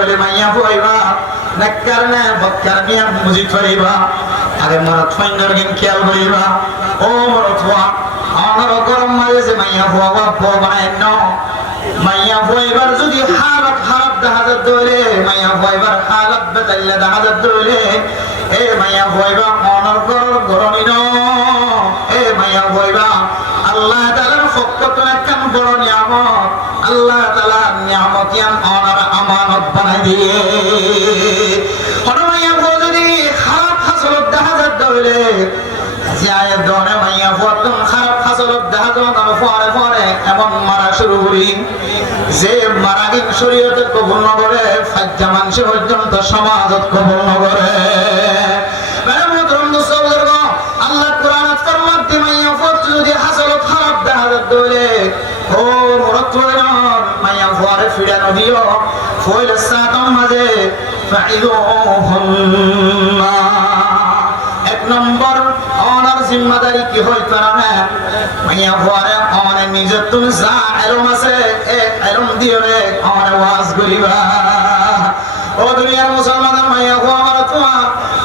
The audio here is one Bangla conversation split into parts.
দলে মাইয়া হইবা নেককার না বক্কার নিয়া মুজি করিবা আগে মরত ফাইন্ডার গেন খেয়াল করিবা ও মরত হওয়া আমার গরম মাঝে যে মাইয়া হওয়া বউ বানায় ন মাইয়া হইবার যদি হালত খারাপ দেখা যাত দলে মাইয়া হইবার হালত বেতাইলে দেখা যাত দলে এ মাইয়া হইবা অনর গরমি ন এ মাইয়া হইবা আল্লাহ তাআলার ফকতন একখান বড় নিয়ামত আল্লাহ তাআলা নিয়ামত ইয়ান অনর আমানত বানাই দিয়ে হলো মাইয়া যদি খারাপ হাসলত দেখা যাত দলে যায় দরে মাইয়া ফতন খারাপ হাসলত দেখা যাত পরে পরে এমন মারা শুরু করি যে মারা গিন শরীয়তে কবুল না করে ফাজ্জা মানুষ পর্যন্ত সমাজত কবুল না করে আল্লাহ কোরআনত ফরমাত দি মাইয়া ফত যদি হাসলত খারাপ দেখা যাত দলে ও মরত মাইয়া ফরে ফিরানো দিও ফইল সাতম মাঝে ফাইদুহুন্না এক নম্বর অনার জিম্মাদারি কি হই পারে মাইয়া ফরে অনে নিজে তুমি যা এলম আছে এ এলম দিও রে অনে ওয়াজ করিবা ও দুনিয়ার মুসলমানের মাইয়া ফরে তোমা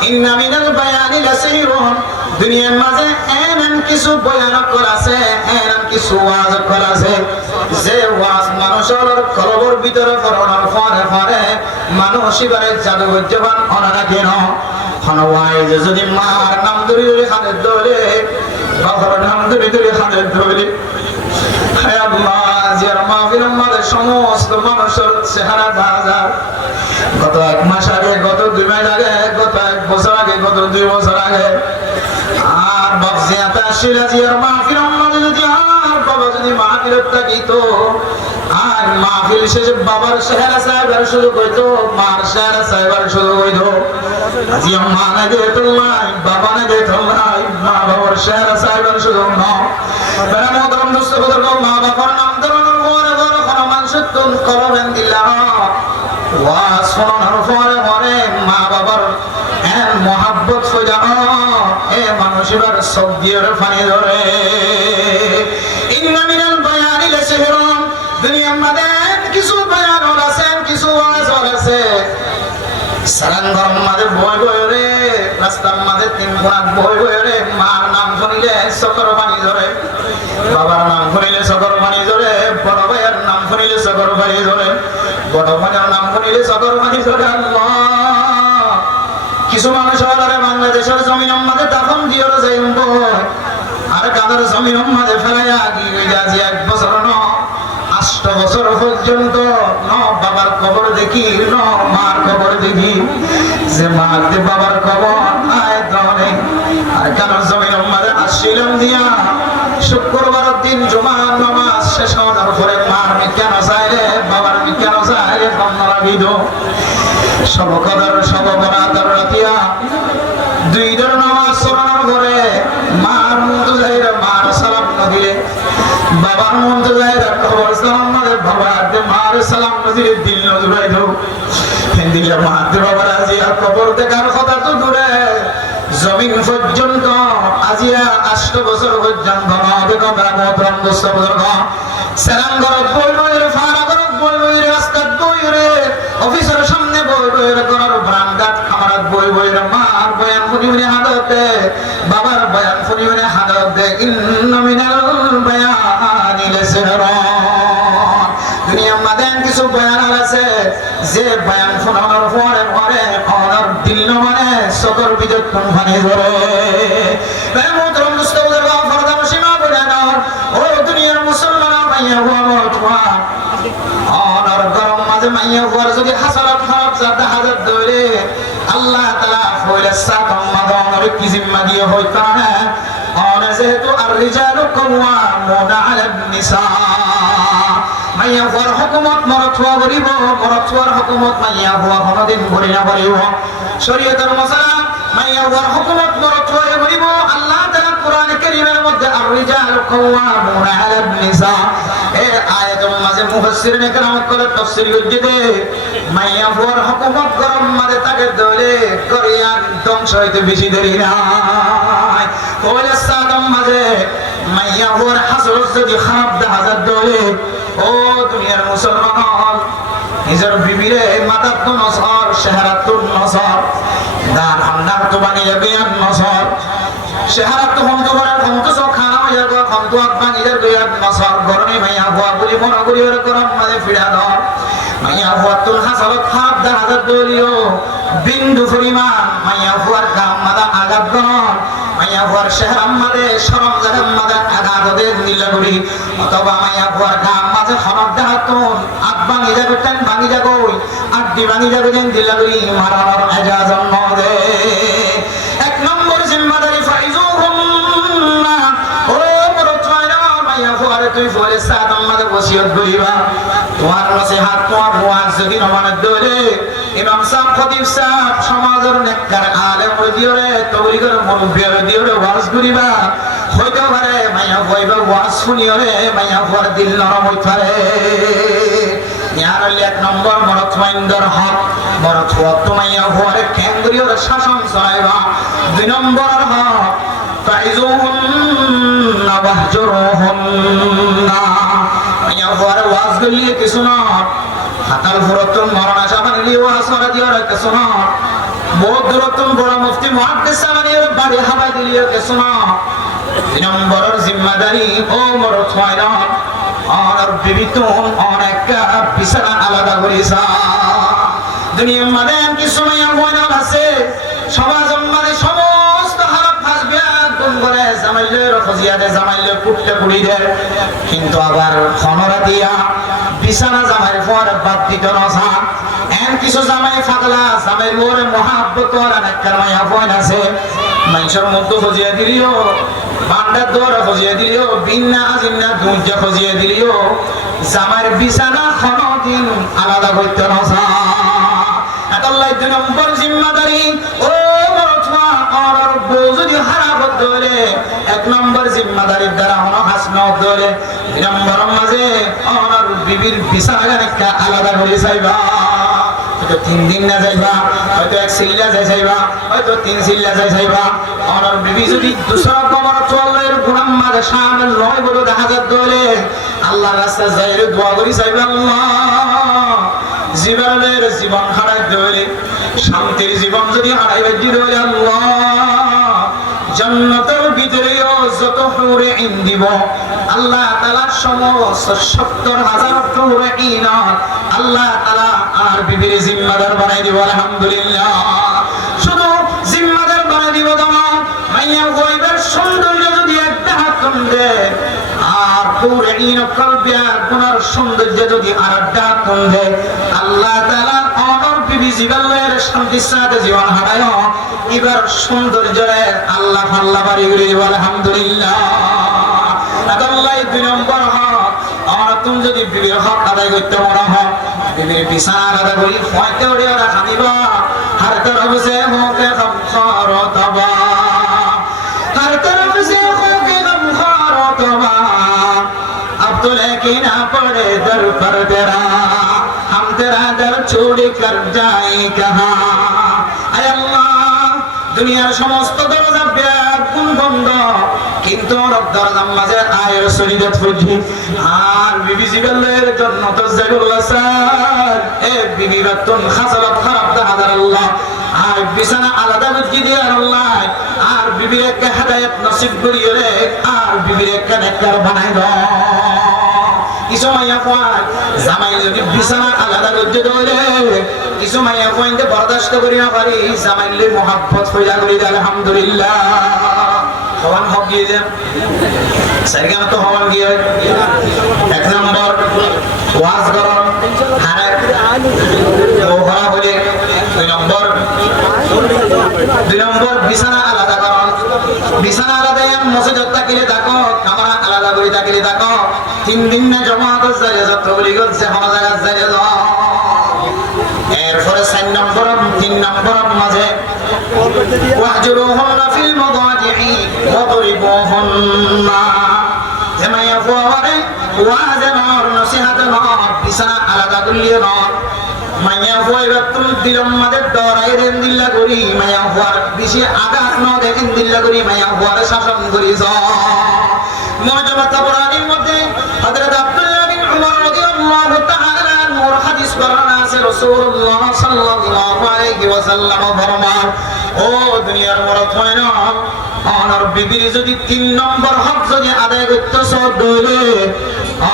ইন্না মিনাল বায়ানি লাসিরুন দুনিয়ার মাঝে এমন কিছু বয়ান করাছে এমন কিছু ওয়াজ করাছে যে ওয়াজ মানুষের কলবর ভিতরে পড়ানোর পরে পরে মানুষ এবারে জাদুজ্জবান অনারা কেন হনওয়াইজ যদি মার নাম ধরে ধরে খানে ধরে বাবার নাম ধরে ধরে খানে ধরে হে আল্লাহ জিয়ার মাহফিলের মাঝে সমস্ত মানুষের চেহারা দেখা যায় গত এক মাস আগে গত 2 মাস আগে গত 1 বছর আগে গত 2 বছর আগে আর বাবজিয়াতা শিলাজিয়ার মাহফিলের মাঝে যদি আর বাবা যদি মাহফিলত থাকিতো আর মাহফিল শেষে বাবার চেহারা সাহেবের সুযোগ হইতো মার চেহারা সাহেবের সুযোগ হইতো আজি মা না দিত নাই বাবা না দিত নাই মা বাবার চেহারা সাহেবের সুযোগ না বেড়া মতরম দোস্ত বুজুর্গ মা বাবার নাম ধরানোর পরে বড় কোন মানুষ তুম কলবেন দিলা ওয়াজ শোনানোর পরে পরে মা বাবার এন মহাব্বত হয়ে যাও এ মানুষের সব দিয়ে পানি ধরে ইন্না মিনাল বায়ানি লাসিরুন দুনিয়ার মধ্যে কিছু বয়ান আছে কিছু ওয়াজ আছে সারাঙ্গর মাঝে বই বই রে রাস্তার মাঝে 3 কোণাত বই বই রে মার নাম শুনিলে সকর পানি ধরে বাবার নাম শুনিলে সকর পানি ধরে বড় ভাইয়ের নাম শুনিলে সকর পানি ধরে বড় ভাইয়ের নাম শুনিলে সকর পানি ধরে আল্লাহ কিছু মানুষ আলারে বাংলাদেশের জমিনের মাঝে দাফন দিও যাইব আর কাদের জমিনের মাঝে ফেলাইয়া গিয়ে যাজি 1 বছর ন 8 বছর পর্যন্ত ন বাবার কবর দেখি ন মার কবর দেখি যে মার দে বাবার কবর আয় দনে আর কাদের জমিনের মাঝে আসিলাম দিয়া শুক্রবার দিন জুমা নামাজ শেষ হওয়ার পরে মার মি কেন চাইলে বাবার মি কেন চাইলে কন্যা বিধ সব কদর সব বরাদর রাতিয়া 2 জন নামাজ পড়ার পরে মার মুন্দ যাইরা মার সালাম না দিলে বাবার মুন্দ যাইরা কবর সালাম না দিলে বাবা দে মার সালাম না দিলে দিল না জুড়াই দাও হিন্দিলা মার দে বাবার আজিয়া কবর দেখার কথা তো দূরে জমিন পর্যন্ত আজিয়া 8 বছর পর্যন্ত আমাদের কবর মহতরম দোস্ত বুজুর্গ সালাম ঘর বই বই রে ফারা ঘর বই বই রে রাস্তাত বই রে অফিসের সামনে বই বই রে ঘর ব্রান্ডাত আমার বই বই রে মার বয়ান ফুনিউনি হাদতে বাবার বয়ান ফুনিউনি হাদতে ইন্না মিনাল বায়ানি লাসিরুন দুনিয়ার মধ্যে কিছু বয়ান আছে যে বয়ান শোনানোর পরে পরে অনর দিল মানে সকর বিদ্যুৎ ভানে ধরে মহতরম দোস্ত বুজুর্গ ফরদাম সীমা বয়ানোর ও দুনিয়ার মুসলমান মাইয়া হুয়া মতওয়া অনর গরম মাঝে মাইয়া হুয়ার যদি হাসারাত খারাপ জাত হাজার ধরে আল্লাহ তাআলা ফয়লা সাতম মাদনের কি জিম্মা দিয়ে হইতা না অনে যেহেতু আর রিজালু কাওয়ামুনা আলান নিসা মাইয়া হুয়ার হুকুমত মরদ হওয়া বলিব মরদ হওয়ার হুকুমত মাইয়া হুয়া কোনদিন বলি না বলিব শরীয়তের মাসালা মাইয়া হুয়ার হুকুমত মরদ হওয়া বলিব আল্লাহ তাআলা কোরআন কারীমের মধ্যে আর রিজালু কাওয়ামুনা আলান নিসা এই আয়াতের মাঝে মুফাসসিরিনে কেরাম করে তাফসীর করতে মাইয়া হুয়ার হুকুমত গরম মাঝে তাকে ধরে কোরিয়ান ধ্বংস হইতে বেশি দেরি নাই ওই সাদম মাঝে মাইয়া হুয়ার হাসরত যদি খারাপ দেখা যায় ও দুনিয়ার মুসলমান নিজের বিবিরে মাথা তো নসর শেহারাতুন নসর দান হান্নার তো বানিয়ে বিয়ান নসর শেহারাত হম তো করে হম তো সব খানা হয়ে গো হম তো বানিয়ে বিয়ান নসর গরনি মাইয়া হওয়া বলি মনে করি ওর গরম মানে ফিরা দাও মাইয়া হওয়া তুল হাসালত খারাপ দা হাজার দলিও বিন্দু পরিমাণ মাইয়া হওয়ার গাম মাদা আগাত গন মাইয়া হওয়ার শেহরাম মাদে শরম জাগাম মাদা আগাত দে নীলগুড়ি অথবা মাইয়া হওয়ার গাম মাঝে খনক দাহাতুন আট ভাঙি যাবে টান ভাঙি যাবই আড্ডি ভাঙি যাবে যেন দিল্লাগুড়ি মারানোর এজাজত নদে এক নম্বর জিম্মাদারি ফাইজুহুম না ও মরতওয়ালা মাইয়া হওয়ার তুই ফলে সাত আমাদের ওসিয়ত করিবা তোমার নসিহত তোমার ওয়াজ যদি নমানত দলে ইমাম সাহেব খতিব সাহেব সমাজের নেককার আলেম দিওরে তবলিগের মুরব্বিয়রে দিওরে ওয়াজ করিবা হইতে পারে মাইয়া কইবা ওয়াজ শুনিওরে মাইয়া হওয়ার দিল নরম হইতে পারে ইয়ার এক নম্বর মরতমাইন্দর হক মরতওয়াত মাইয়া হওয়ার কেন্দ্রীয় শাসন চালাইবা দুই নম্বর হক ফাইজুহুম ওয়াহজুরুহুম মাইয়া হওয়ার ওয়াজ গলিয়ে কিছু না হাতাল ফুরতুন মরনা সাবানি ওয়াজ করে দিওরে কিছু না বহুত দূরতুন বড় মুফতি মুহাদ্দিস সাবানি বাড়ি হাওয়া দিলিও কিছু না দুই নম্বরের জিম্মাদারি ও মরতওয়ালা আর বিবিতুন অনেক বিছানা আলাদা করিসা দুনিয়ার মধ্যে কিছু মাইয়া বয়না আছে সমাজের মধ্যে সমস্ত হারাম ফাসবিয়া গুণ করে জামাইলের ফজিয়াতে জামাইলে কুটতে কুড়ি দেয় কিন্তু আবার খনরা দিয়া বিছানা জামাইয়ের পর বাদ দিত না এন কিছু জামাই ফাগলা জামাই মোরে মহাব্বত আর নেককার মাইয়া বয়না আছে মানুষের মধ্যে ফজিয়া দিলিও বান্ডার দৌড়া খজিয়ে দিলিও বিন্না আজিন্না দুইটা খজিয়ে দিলিও জামার বিছানা কোনদিন আলাদা করতে না আল্লাহ দুই নম্বর জিম্মাদারি ও মরতওয়া আর যদি হারাবত ধরে এক নম্বর জিম্মাদারির দ্বারা হন হাসন ধরে দুই নম্বর মাঝে আর বিবির বিছানা একটা আলাদা করে চাইবা হয়তো 3 দিন না যাইবা হয়তো এক সিল্লা যাইবা হয়তো 3 সিল্লা যাইবা আর বিবি যদি দুসরা কমর চলের গুনাম মাঝে শামিল নয় বলে দেখা যায় দলে আল্লাহর রাস্তায় যাইরে দোয়া করি চাইবা আল্লাহ জীবনের জীবন হারাই দলে শান্তির জীবন যদি হারাইবে দিলে আল্লাহ জান্নাতের ভিতরেও যত হুরে ইন দিব আল্লাহ তাআলা সমস্ত ৭০,০০০ হুরে ইন আল্লাহ তাআলা আর বিবির জিম্মাদার বানাই দিব আলহামদুলিল্লাহ শুধু জিম্মাদার বানাই দিব দাও মাইয়া গয়বের সৌন্দর্য যদি একটা হাত দে আর হুরে ইন কলবিয়া গুনার সৌন্দর্য যদি আরেকটা হাত দে আল্লাহ তাআলা আর বিবি জীবনের শান্তির সাথে জীবন হারায় এবার সৌন্দর্যে আল্লাহ আল্লাহ বাড়ি করে দিব আলহামদুলিল্লাহ আল্লাহ দুই নম্বর হক আর তুমি যদি বিবির হক আদায় করতে মনে হয় বিবির বিছানা আলাদা করি ফয়তে ওরে ওরা খানিবা হার তরফ সে হোকে খরতবা হার তরফ সে হোকে খরতবা अब तो लेके ना पड़े दर पर तेरा हम तेरा दर छोड़ कर जाए कहाँ आय अल्लाह দুনিয়ার সমস্ত দরজা ব্যাকুল বন্ধ কিন্তু দরজার মাঝে আয়ের শরীয়ত ফুজি আর বিবি জীবনের জন্য তো জাগুল্লাহ স্যার এ বিবি রতন খাসালত খারাপ দাহাদার আল্লাহ আর বিছানা আলাদা বুঝি দিয়ে আল্লাহ আর বিবির একটা হেদায়েত নসিব করিয়ে রে আর বিবির একটা নেককার বানাই দাও কিছু মাইয়া কয় জামাই যদি বিছানা আলাদা করতে ধরে কিছু মাইয়া কইতে বরদাস্ত করি না পারি জামাইলে মহব্বত হইয়া করি আলহামদুলিল্লাহ সমান হক দিয়ে দেন সাইকেল তো হওয়ার দিয়ে এক নম্বর ওয়াজ করো হারে ও হরা বলে দুই নম্বর বিছানা আলাদা করো বিছানা আলাদা মসজিদত তাকিলে দেখো কামরা আলাদা করে তাকিলে দেখো 3 দিন না জমাত যায় যত বলি গছে হওয়া জায়গা যায় যাও এরপরে 4 নম্বর 3 নম্বর মাঝে ওয়াহজুরুহুন্না ফিল মাদাজি'i ওয়াদরিবুহুন্না জামাইয়া ফুয়ারে ওয়াজের নসিহতের বিছানা আলাদা করলিও না মাইয়া ফুয়াইবা তুমি দিলম মাঝে ডরাই দেন দিল্লা করি মাইয়া ফুয়ার বেশি আঘাত ন দেখেন দিল্লা করি মাইয়া ফুয়ারে শাসন করি মুআজামাত তাবরানির মধ্যে হযরত আব্দুল্লাহ বিন উমর রাদিয়াল্লাহু তাআলা আনহুর হাদিস বর্ণনা আছে রাসূলুল্লাহ সাল্লাল্লাহু আলাইহি ওয়াসাল্লাম ফরমান, ও দুনিয়ার মরদ হয় না, আমার বিবির যদি 3 নম্বর হক যদি আদায় করতেছ দলে,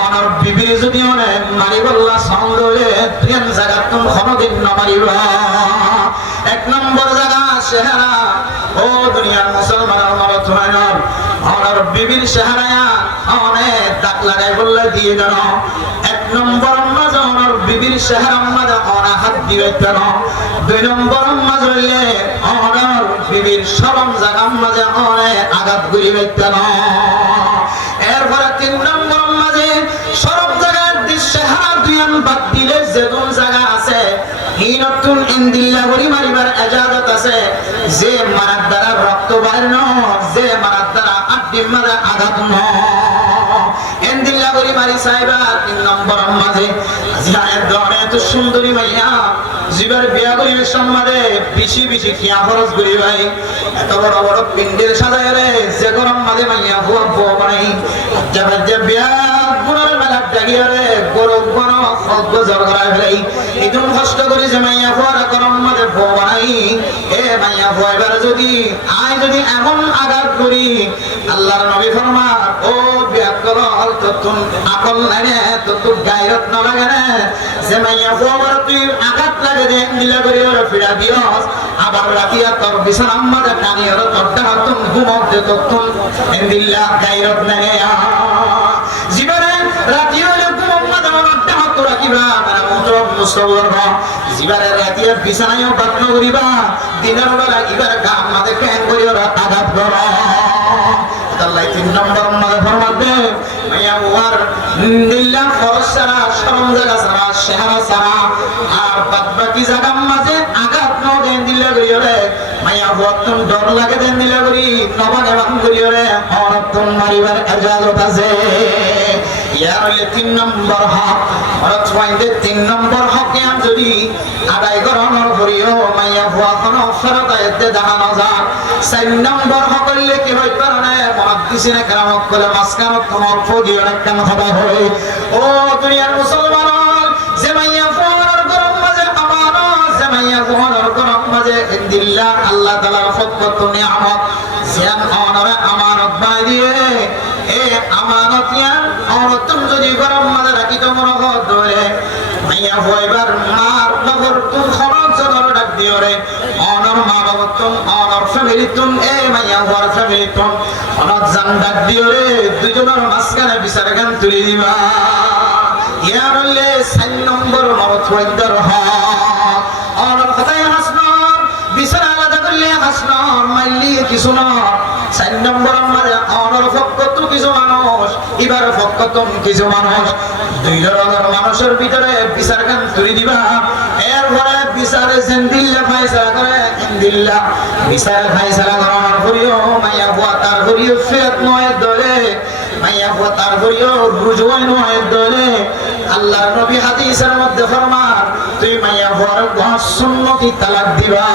আমার বিবির যদি অনেক মারিবল্লা সঙ্গলে তিন জায়গা তুমি কোনদিন না মারিবা। 1 নম্বর জায়গা চেহারা, ও দুনিয়ার মুসলমানের মরদ হয় না, আমার বিবির চেহারায় অনেক দাগ লাগাই বললে দিয়ে দেন। 1 নম্বর মাঝে আমার বিবির চেহারার মাঝে অনেক হাত দিয়ে দেন। 2 নম্বর মাঝে হইলে আমার বিবির সরম জায়গার মাঝে অনেক আঘাত করিবে দেন। এরপরে 3 নম্বর মাঝে সরম জায়গার চেহারা দুইয়ান বাদ দিলে যে কোন জায়গা আছে হিনতুন ইনদিল্লাহ বলি মারিবার ইজাজত আছে, যে মারার দ্বারা রক্ত বাইর ন, যে মারার দ্বারা আড্ডির মাঝে আঘাত ন, ইনদিল্লাহ বলি মারি সাইবা। 3 নম্বর মাঝে জিহানের দরে এত সুন্দরী মাইয়া জিবার বিয়া করিবে সম্মানে বেশি বেশি খিয়া খরচ করি ভাই, এত বড় বড় পিন্ডের সাজায় রে যে গরম মাঝে মাইয়া হুয়া বউ বানাই যে বিয়া গুণের মেলা ডাকিয়ে রে গরম গণ খদ্দ জর করায় ফেলাই। একদম কষ্ট করি যে মাইয়া হুয়ার গরম মাঝে বউ বানাই, এ মাইয়া হুয়া এবার যদি আয় যদি এমন আঘাত করি, আল্লাহর নবী ফরমান, ও বিয়া করো তুম আকল লাগে তো তুই গায়রত না লাগে না, যে মাইয়া হুয়া তুই আঘাত লাগে দে দিলা করি ওরা ফিরা দিয়স, আবার রাতিয়া তোর বিছানার মাঝে টানি ওরা তোর ডাক তুম ঘুমক দে তো তুম দিল্লা গায়রত লাগে। জীবনে রাতি হইলে ঘুমক মাঝে ওরা ডাক তো রাখিবা, মানে মন্ত্র মুস্তবর জীবনে রাতি বিছানায়ও বাত্ন করিবা, দিনের বেলা ইবার গাম মাঝে ক্যাং করি ওরা আঘাত করা। আল্লাহ 3 নম্বর মাঝে ফরমাবে মাইয়া ওয়ার দিল্লা ফরজ সারা শরম জায়গা সারা চেহারা সারা আর বাদ বাকি জায়গার মাঝে আঘাত ন দেন দিলে করি রে মাইয়া ওয়াতন ডর লাগে দেন দিলে করি নবাগে বান করি রে অরতন মারিবার ইজাজত আছে। ইয়ার হইলে 3 নম্বর হক, অরত ওয়াইদে 3 নম্বর হকে আম যদি আদায় করানোর করিও মাইয়া ওয়া কোন ফরজ আয়াতে দেখানো যায়। 4 নম্বর হক হইলে কি হই পারে মুহাদ্দিসিনে কেরাম কলে মাসকান তোমার ফদি অনেক কেন কথা হয়। ও দুনিয়ার মুসলমান, যে মাইয়া ওয়ার গরম মাঝে আমানত, যে মাইয়া ওয়ার গরম মাঝে ইনদিল্লাহ আল্লাহ তাআলার ফকত নিয়ামত জিয়ান অনরে আমানত বাই দিয়ে, এ আমানতিয়া অনতম যদি গরম মাঝে রাখি তো মনে ধরে মাইয়া হইবার মার নগর তুম খরচ ধর ডাক দিও রে অনর মা বাবা তুম অনর ফ্যামিলি তুম, এ মাইয়া হওয়ার ফ্যামিলি তুম অনর জান ডাক দিও রে, দুজনের মাঝখানে বিচার গান তুলে দিবা। ইয়ার হইলে 4 নম্বর মরত ওয়াইদার হক, অনর কথায় হাসনর বিচার আলাদা করলে হাসনর মাইলি কিছু না। 4 নম্বর মানে অনর ফকত কিছু মানুষ, এবার ফকত কিছু মানুষ, 2 ধরনের মানুষের ভিতরে বিচার গান তুলে দিবা। এরপরে বিচারে জিন্দিল্লাহ ফায়সালা করে ইনদিল্লাহ, বিচার ফায়সালা করার করিও মাইয়া বুয়া তার করিও ফেত নয় দলে, মাইয়া বুয়া তার করিও রুজওয়াই নয় দলে। আল্লাহর নবী হাদিসের মধ্যে ফরমান, তুই মাইয়া বুয়ার গস সুন্নতি তালাক দিবা।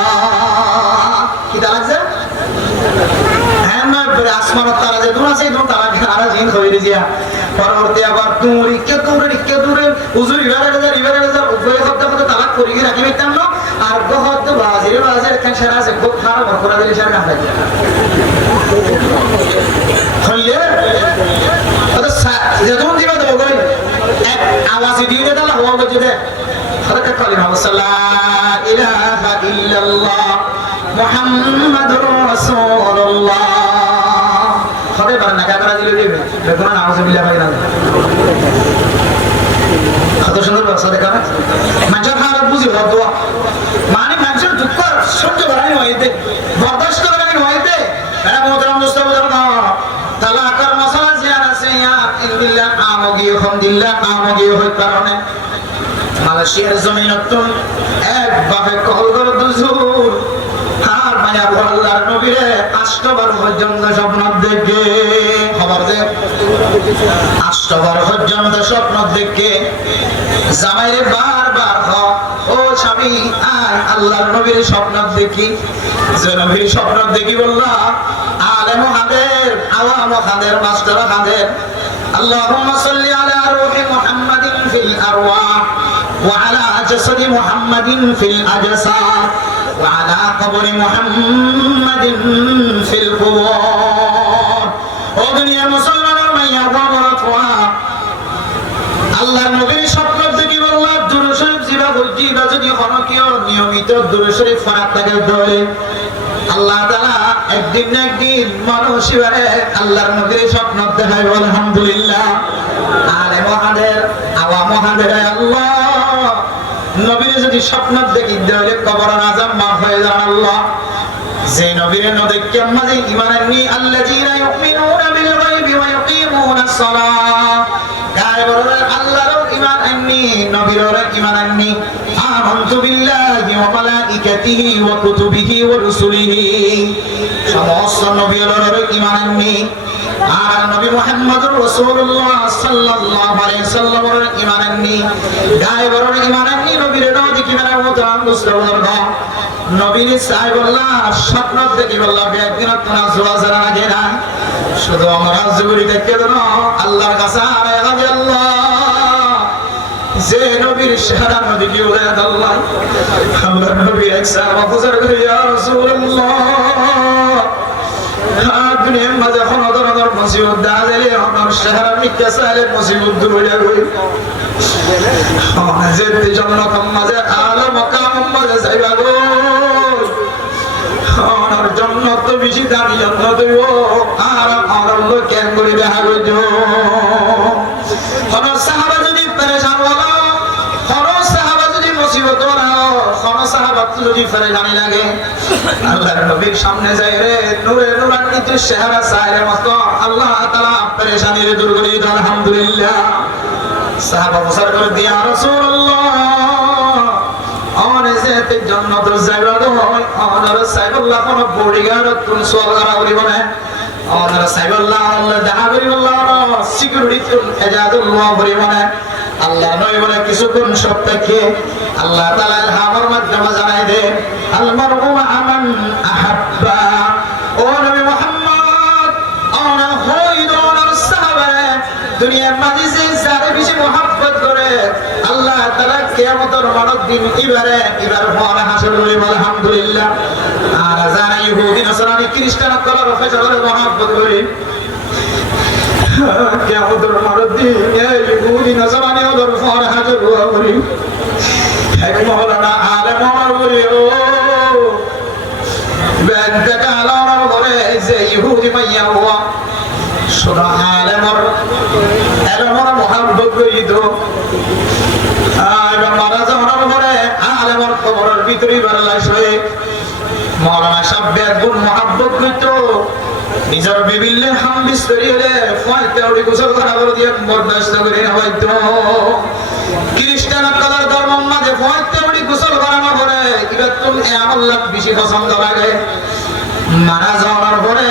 কি তালাক যে আসমান তারা যে দূর আছে তারা খারা জিন হয়ে দিয়া পরবর্তী আবার দূরে হুজুর ইবারে উপরে শব্দ কথা তালাক করি রাখি দিতাম না, আর গহত বাজির খান সারা আছে খুব খারাপ বকরা দিলে সারা কাম লাগে হইলে ওটা যেমন দিবা দেবো গই এক আওয়াজ দিয়ে দাও হওয়া গজে দে হযরত কালিমা সাল্লাল্লাহু ইলাহা ইল্লাল্লাহ মুহাম্মাদুর রাসূলুল্লাহ হবে বার না কাকরা দিলে দিবে দেখুন নাউজুবিল্লাহ বাগিনা কত সুন্দর ভাষা দেখা না মানুষের হালত বুঝি দোয়া মানে মানুষের দুঃখ সহ্য করানি হইতে বরদাস্ত করানি হইতে এরা মোহতরম মুস্তাফা না তালাকার মাসালা জিয়ার আছে ইয়া ইল্লাহ আমগি হামদুলিল্লাহ আমগি হই কারণে মালয়েশিয়ার জমিনতুন এক ভাবে কল করে দুজুর আর মায়া আল্লাহর নবীরে 8 বার পর্যন্ত স্বপ্ন দেখে খবর যে 8 বার পর্যন্ত স্বপ্ন দেখে জামাইরে বারবার ও স্বামী আয় আল্লাহর নবীর স্বপ্ন দেখি, যে নবীর স্বপ্ন দেখি বললা আলেম হাদের আওয়াম হাদের মাস্টার হাদের আল্লাহুম্মা সাল্লি আলা রূহি মুহাম্মাদিন ফিল আরওয়াহ ওয়া আলা جسد محمد في الأجساد وعلى قبر محمد في القبور ودنيا مسلمان মাইয়া বাবা আল্লাহর নবীর স্বপ্ন দেখি বললাম দুরূদ শরীফ জিবা বলছি বা যদি হনকিও নিয়মিত দুরূদ শরীফ পড়া থাকে ধরে আল্লাহ তাআলা একদিন না একদিন মানুষ হিসেবে আল্লাহর নবীর স্বপ্ন দেখায় আলহামদুলিল্লাহ আলে মহাদের আওয়া মহাদের আল্লাহ নবীর যদি স্বপ্ন দেখি দেওয়ালে কবরের আযাব মাফ হয়ে যান আল্লাহ যে নবীর নদেরকে মাঝে ঈমান আনি আল্লাযীনা ইউমিনুনা বিল গায়বি ওয়া ইয়াকিমুনাস সালাহ গায়বের আল্লাহর ঈমান আনি নবীর ঈমান আনি আমানতু বিল্লাহি ওয়া মালাইকাতিহি ওয়া কুতুবিহি ওয়া রুসুলিহি সমস্ত নবীর ঈমান আনি আর নবী মুহাম্মদুর রাসূলুল্লাহ সাল্লাল্লাহু আলাইহি সাল্লামের ঈমান আনি গায়বের ঈমান আনি নবীর নদী কি মানে মুতারাম মুসলিম নবীর সাহেবুল্লাহ স্বপ্ন দেখি বললাম একদিন তোমরা জোয়াজারা লাগে না শুধু আমরা জুরি দেখে দাও আল্লাহর কাছে আরে আল্লাহ যে নবীর সারা নবী কি বলে আল্লাহ আল্লাহর নবী একসাথে ফুজর করে ইয়া রাসূলুল্লাহ দুনিয়ার মাঝে কোন ধরনের মুসিবত দাঁড়ালে আমার সারা মিথ্যা সালে মুসিবত দূর হয়ে যাবে যেতে জান্নাত মাঝে আলো মাকাম মাঝে যাইবা গো আমার জান্নাত বেশি দামি জান্নাত গো আর আমার লোক কেন করে দেখা গো কোন সাহাবা যদি পরেশান হলো কোন সাহাবা যদি মুসিবত হলো কোন সাহাবা যদি পরেশানি লাগে আল্লাহর নবীর সামনে যায় রে নূরে নূরান্বিত চেহারা সাইরে মত আল্লাহ তাআলা পরেশানি দূর করে দিন আলহামদুলিল্লাহ সাহাবা বসার করে দিয়া রাসূলুল্লাহ আমারে যেতে জান্নাত যাইবা গো আমারে সাইবুল্লাহ কোন বডিগার্ড তুল সোয়ালা করিব না আমারে সাইবুল্লাহ আল্লাহ দাহাবি আল্লাহ সিকিউরিটি তুল এজাজুল্লাহ করিব না আল্লাহ নয় বলে কিছুক্ষণ সব থেকে আল্লাহ তাআলা ইলহামের মাধ্যমে জানাই দে আল মারউ মান আহাব্বা ও নবী মুহাম্মদ আনা হইদুর সাহাবা দুনিয়ার মাঝে যে যারে বেশি মহব্বত করে আল্লাহ তাআলা কিয়ামতের মানব দিন এবার পরে হাসর করে আলহামদুলিল্লাহ আর যারা ইহুদি নসরানি খ্রিস্টান করার ফেজরের মহব্বত করে কিয়ামতের মানব দিন ইহুদি নসরানি ওদের পরে হাসর করে এক মাওলানা আলেম ওমর বলে ও বেদকা আলার বলে যে ইহুদি মাইয়া হুয়া সুরা আলেমর মহাব্বত করি তো মারা যাওয়ার পরে আলেমর কবরের ভিতরে বেড়ালাস হয়ে মৌলানা সাহেব একগুণ মহাব্বত করতো নিজের বিভিন্ন হাম বিস্তরি হলে ফয়তে ওটি গোসল করা করে দিয়ে বরদাস্ত করে হয়তো খ্রিস্টান কালার ধর্ম মাঝে ফয়তে ওটি গোসল করানো পরে এবার তুমি আল্লাহ বেশি পছন্দ লাগে মারা যাওয়ার পরে